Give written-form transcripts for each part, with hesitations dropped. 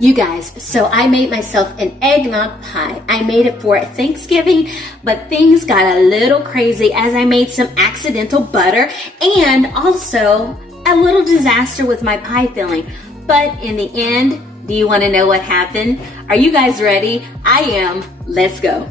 You guys, so I made myself an eggnog pie. I made it for Thanksgiving, but things got a little crazy as I made some accidental butter and also a little disaster with my pie filling. But in the end, do you want to know what happened? Are you guys ready? I am. Let's go.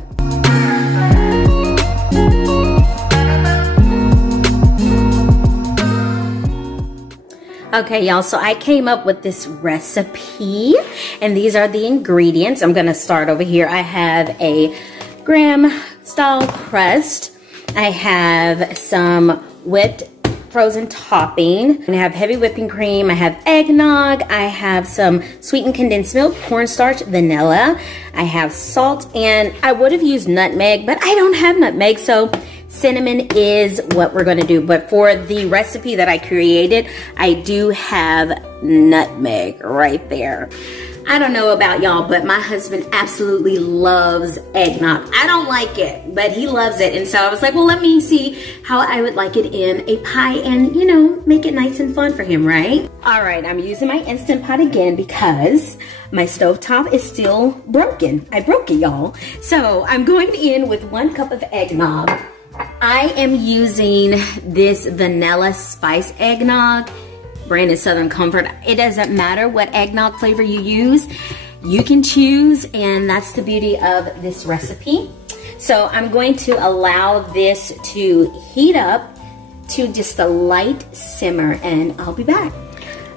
Okay, y'all, so I came up with this recipe, and these are the ingredients. I'm gonna start over here. I have a graham-style crust. I have some whipped frozen topping. I have heavy whipping cream. I have eggnog. I have some sweetened condensed milk, cornstarch, vanilla. I have salt, and I would have used nutmeg, but I don't have nutmeg, so cinnamon is what we're gonna do. But for the recipe that I created, I do have nutmeg right there. I don't know about y'all, but my husband absolutely loves eggnog. I don't like it, but he loves it. And so I was like, well, let me see how I would like it in a pie and, you know, make it nice and fun for him, right? All right, I'm using my Instant Pot again because my stovetop is still broken. I broke it, y'all. So I'm going in with 1 cup of eggnog. I am using this vanilla spice eggnog, brand is Southern Comfort. It doesn't matter what eggnog flavor you use, you can choose, and that's the beauty of this recipe. So I'm going to allow this to heat up to just a light simmer, and I'll be back.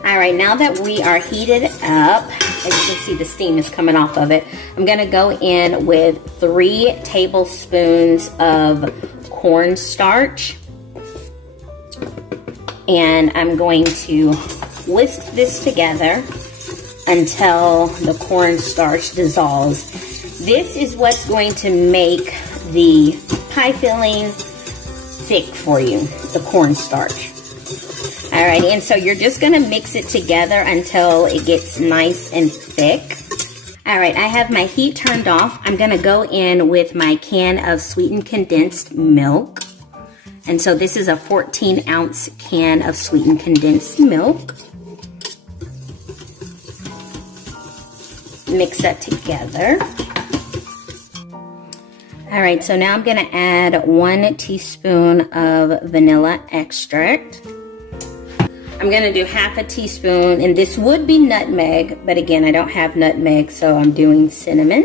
All right, now that we are heated up, as you can see the steam is coming off of it, I'm gonna go in with 3 tablespoons of cornstarch, and I'm going to whisk this together until the cornstarch dissolves. This is what's going to make the pie filling thick for you, the cornstarch. All right, and so you're just gonna mix it together until it gets nice and thick. All right, I have my heat turned off. I'm gonna go in with my can of sweetened condensed milk. And so this is a 14-ounce can of sweetened condensed milk. Mix that together. All right, so now I'm gonna add 1 teaspoon of vanilla extract. I'm gonna do half a teaspoon, and this would be nutmeg, but again, I don't have nutmeg, so I'm doing cinnamon,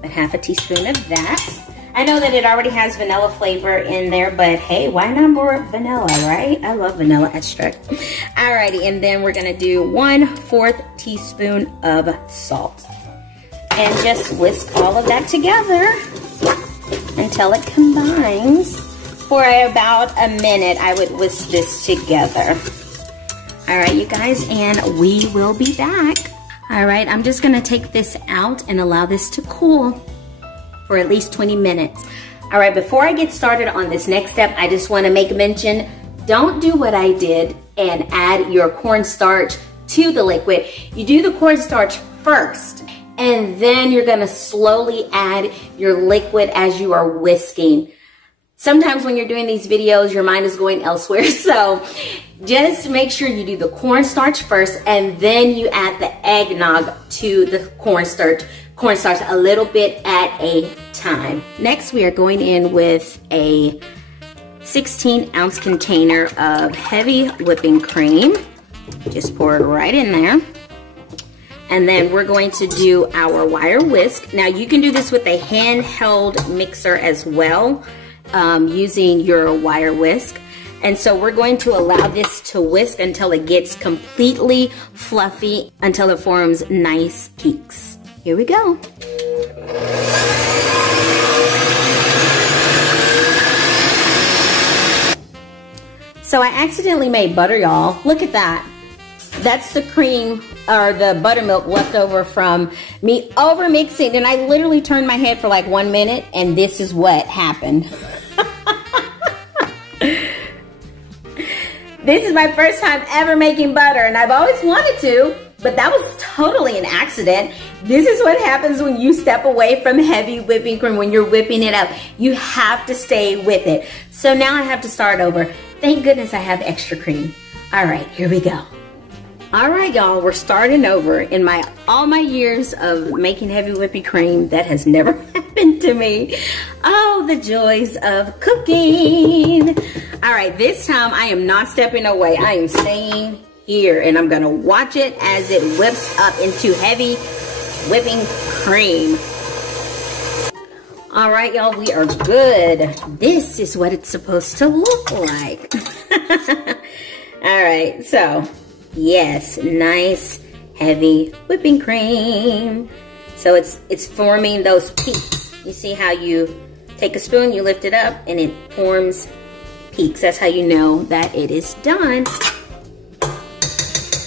but half a teaspoon of that. I know that it already has vanilla flavor in there, but hey, why not more vanilla, right? I love vanilla extract. Alrighty, and then we're gonna do 1/4 teaspoon of salt. And just whisk all of that together until it combines. For about a minute, I would whisk this together. All right, you guys, and we will be back. All right, I'm just gonna take this out and allow this to cool for at least 20 minutes. All right, before I get started on this next step, I just wanna make mention, don't do what I did and add your cornstarch to the liquid. You do the cornstarch first, and then you're gonna slowly add your liquid as you are whisking. Sometimes when you're doing these videos, your mind is going elsewhere, so just make sure you do the cornstarch first, and then you add the eggnog to the cornstarch a little bit at a time. Next, we are going in with a 16-ounce container of heavy whipping cream. Just pour it right in there. And then we're going to do our wire whisk. Now, you can do this with a handheld mixer as well, using your wire whisk. And so we're going to allow this to whisk until it gets completely fluffy, until it forms nice peaks. Here we go. So I accidentally made butter, y'all. Look at that. That's the cream or the buttermilk left over from me over mixing, and I literally turned my head for like 1 minute, and this is what happened. This is my first time ever making butter, and I've always wanted to, but that was totally an accident. This is what happens when you step away from heavy whipping cream, when you're whipping it up. You have to stay with it. So now I have to start over. Thank goodness I have extra cream. All right, here we go. All right, y'all, we're starting over. In all my years of making heavy whipping cream, that has never happened to me. Oh, the joys of cooking. All right, this time I am not stepping away. I am staying here, and I'm gonna watch it as it whips up into heavy whipping cream. All right, y'all, we are good. This is what it's supposed to look like. All right, so yes, nice heavy whipping cream. So it's forming those peaks. You see how you take a spoon, you lift it up, and it forms peaks. That's how you know that it is done.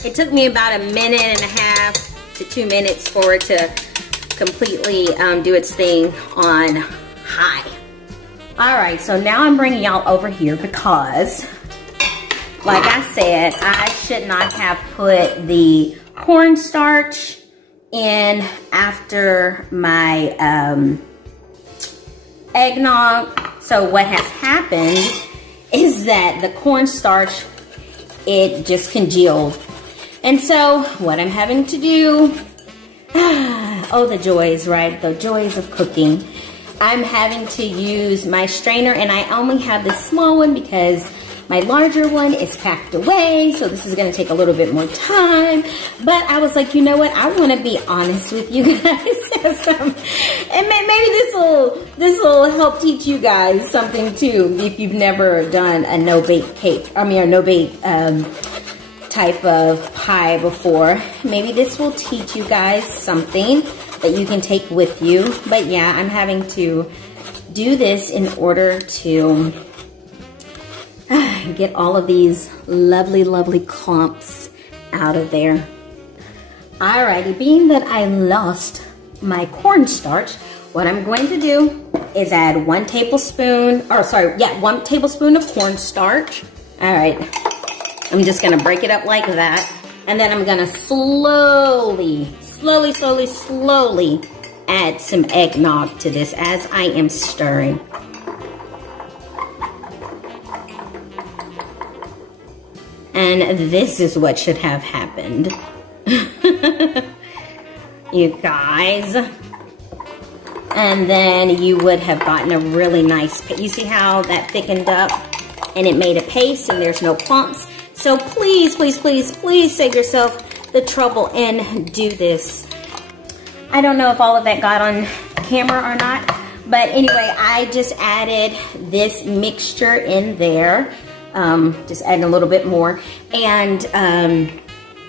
It took me about 1.5 to 2 minutes for it to completely do its thing on high. All right, so now I'm bringing y'all over here because, like I said, I should not have put the cornstarch in after my eggnog. So what has happened is that the cornstarch, it just congealed. And so what I'm having to do, oh, the joys, right? The joys of cooking. I'm having to use my strainer, and I only have this small one because my larger one is packed away, so this is gonna take a little bit more time. But I was like, you know what? I wanna be honest with you guys. And maybe this will help teach you guys something too, if you've never done a no-bake cake, or no-bake type of pie before. Maybe this will teach you guys something that you can take with you. But yeah, I'm having to do this in order to get all of these lovely, lovely clumps out of there. Alrighty, being that I lost my cornstarch, what I'm going to do is add 1 tablespoon of cornstarch. All right, I'm just gonna break it up like that. And then I'm gonna slowly add some eggnog to this as I am stirring. And this is what should have happened. You guys. And then you would have gotten a really nice paste. You see how that thickened up and it made a paste and there's no clumps. So please, please, please, please save yourself the trouble and do this. I don't know if all of that got on camera or not, but anyway, I just added this mixture in there. Just adding a little bit more. And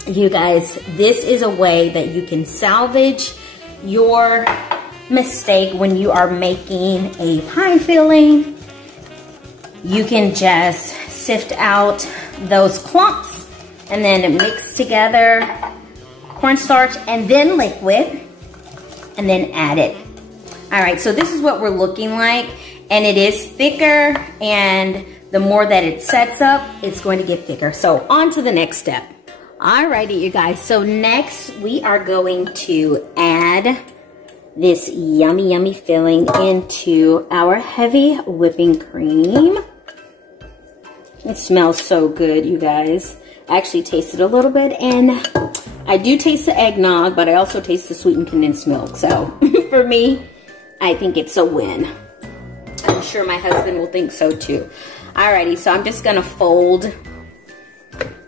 you guys, this is a way that you can salvage your mistake when you are making a pie filling. You can just sift out those clumps and then mix together cornstarch and then liquid and then add it. All right, so this is what we're looking like, and it is thicker, and the more that it sets up, it's going to get thicker. So on to the next step. Alrighty, you guys, so next we are going to add this yummy, yummy filling into our heavy whipping cream. It smells so good, you guys. I actually tasted a little bit, and I do taste the eggnog, but I also taste the sweetened condensed milk. So for me, I think it's a win. I'm sure my husband will think so too. Alrighty, so I'm just gonna fold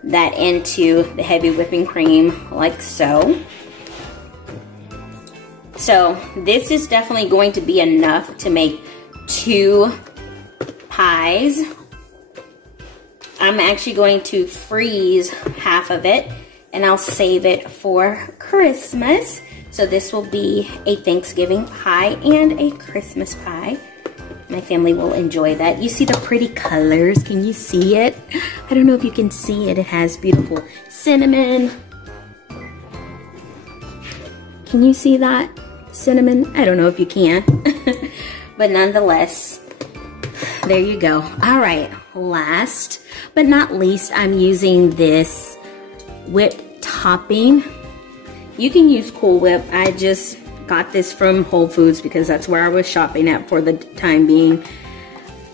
that into the heavy whipping cream like so. So this is definitely going to be enough to make 2 pies. I'm actually going to freeze half of it, and I'll save it for Christmas. So this will be a Thanksgiving pie and a Christmas pie. My family will enjoy that. You see the pretty colors? Can you see it? I don't know if you can see it. It has beautiful cinnamon. Can you see that? Cinnamon? I don't know if you can. But nonetheless, there you go. All right, last but not least, I'm using this whipped topping. You can use Cool Whip. I just got this from Whole Foods because that's where I was shopping at for the time being.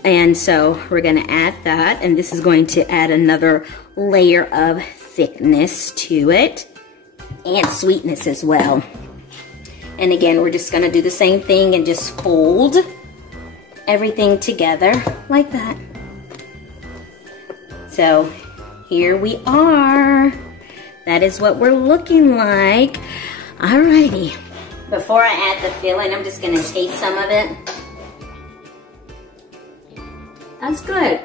And so we're gonna add that, and this is going to add another layer of thickness to it and sweetness as well. And again, we're just gonna do the same thing and just fold everything together like that. So here we are. That is what we're looking like. Alrighty. Before I add the filling, I'm just gonna taste some of it. That's good.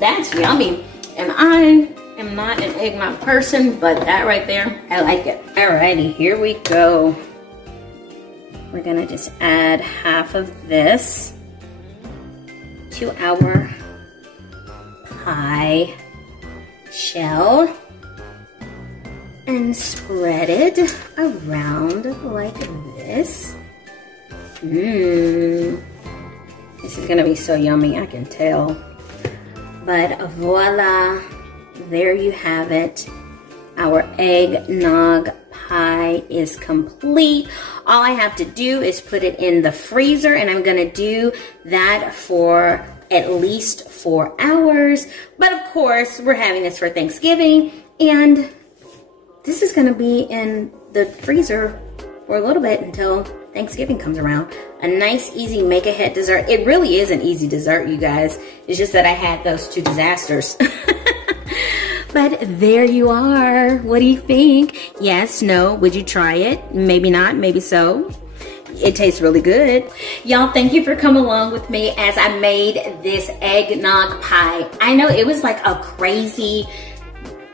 That's yummy. And I am not an eggnog person, but that right there, I like it. Alrighty, here we go. We're gonna just add half of this to our pie shell and spread it around like this. This is gonna be so yummy, I can tell. But voila, there you have it. Our eggnog pie is complete. All I have to do is put it in the freezer, and I'm gonna do that for at least 4 hours. But of course, we're having this for Thanksgiving, and this is gonna be in the freezer for a little bit until Thanksgiving comes around. A nice, easy make-ahead dessert. It really is an easy dessert, you guys. It's just that I had those 2 disasters. But there you are. What do you think? Yes, no, would you try it? Maybe not, maybe so. It tastes really good. Y'all, thank you for coming along with me as I made this eggnog pie. I know it was like a crazy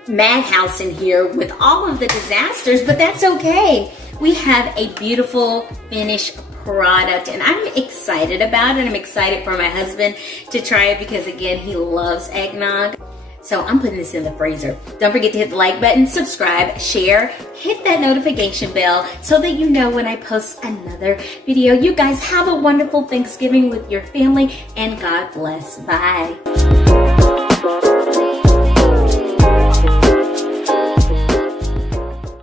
madhouse in here with all of the disasters, but that's okay. We have a beautiful finished product, and I'm excited about it. I'm excited for my husband to try it because, again, he loves eggnog. So I'm putting this in the freezer. Don't forget to hit the like button, subscribe, share, hit that notification bell so that you know when I post another video. You guys have a wonderful Thanksgiving with your family, and God bless. Bye.